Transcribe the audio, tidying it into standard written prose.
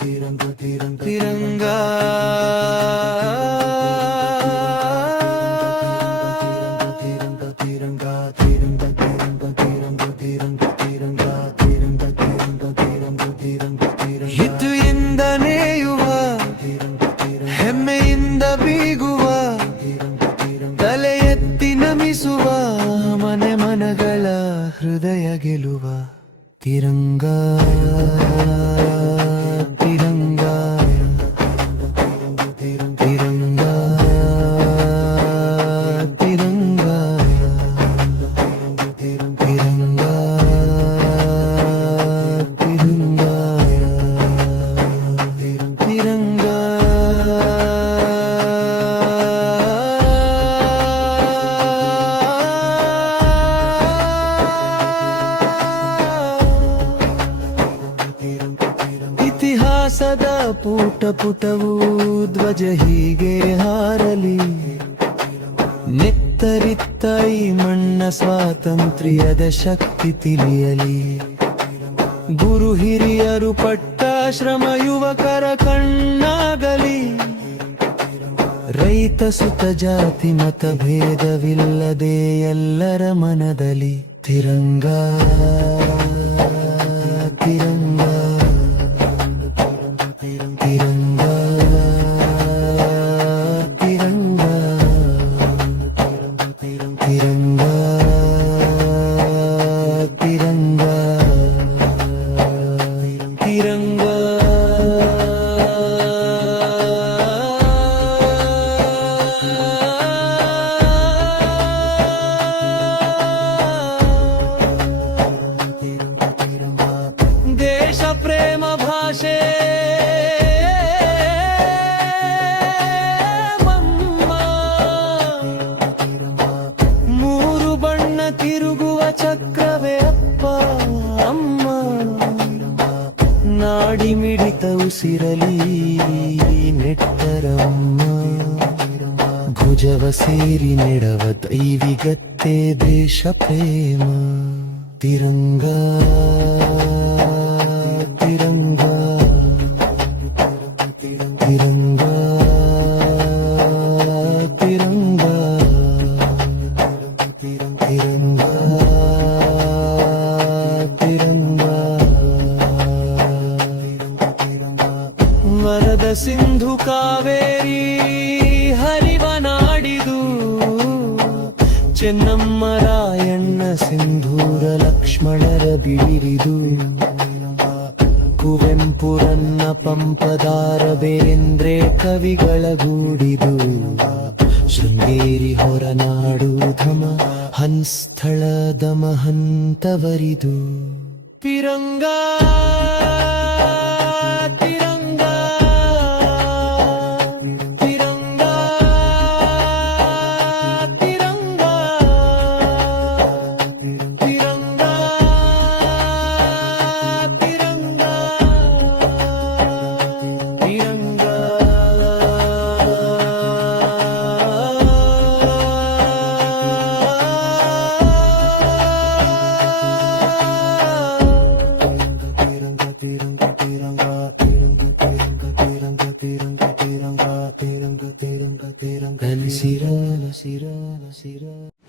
तिरंगा ಇದು ಇಂದ ನೇಯುವ ಹೆಮ್ಮೆಯಿಂದ ಬೀಗುವ ತಲೆ ಎತ್ತಿ ನಮಿಸುವ ಮನೆ ಮನಗಳ ಹೃದಯ ಗೆಲುವ ತಿರಂಗಾ ತಿರಂಗಾ ತಿರಂಗಾ ತಿರಂಗಾ ತಿರಂಗಾ ತಿರಂಗಾ ತಿರಂಗಾ ಇತಿಹಾಸದ ಪುಟ ಪುಟವು ಧ್ವಜ ಹೀಗೆ ಹಾರಲಿ ನೆತ್ತರಿತ್ತ ಈ ಮಣ್ಣ ಸ್ವಾತಂತ್ರ್ಯದ ಶಕ್ತಿ ತಿಳಿಯಲಿ ಗುರು ಹಿರಿಯರು ಪಟ್ಟ ಶ್ರಮ ಯುವಕರ ಕಣ್ಣಾಗಲಿ ರೈತ ಸುತ ಜಾತಿ ಮತ ಭೇದವಿಲ್ಲದೆ ಎಲ್ಲರ ಮನದಲ್ಲಿ ತಿರಂಗಾ ತಿರಂಗಾ ತಿರಂಗಾ ತಿರಂಗಾ ತಿರಂಗಾ ತಿರಂಗಾ ತಿರಂಗಾ ದೇಶ ಪ್ರೇಮ ಭಾಷೆ ಮೂರು ಬಣ್ಣ ತಿರುಗುವ ಚಕ್ರವೇ ಅಪ್ಪ ಅಮ್ಮ ನಾಡಿ ಮಿಡಿತ ಉಸಿರಲಿ ನೆಟ್ಟರಮ್ಮ ಭುಜವ ಸೇರಿ ನೆಡವ ದೈವಿಗತ್ತೆ ದೇಶ ಪ್ರೇಮ ತಿರಂಗಾ ತಿರಂಗಾ ತಿರಂಗಾ ತಿರಂಗಾ ತಿರಂಗಾ ತಿರಂಗಾ ವರದ ಸಿಂಧು ಕಾವೇರಿ ಹರಿವ ನಾಡಿದು ಚೆನ್ನಮ್ಮ ರಾಯಣ್ಣ ಸಿಂಧೂರ ಲಕ್ಷ್ಮಣರ ಬೀರಿದು ಕುವೆಂಪುರನ್ನ ಪಂಪದಾರ ಬೇಂದ್ರೆ ಕವಿಗಳ ಗೂಡಿದು Sringeri Horanadu ಧಮ ಹನ್ಸ್ಥಳದ ಮಹಂತವರಿದು Tiranga Tiranga Tiranga Tiranga Tiranga Tiranga Tiranga Sira, sira, sira.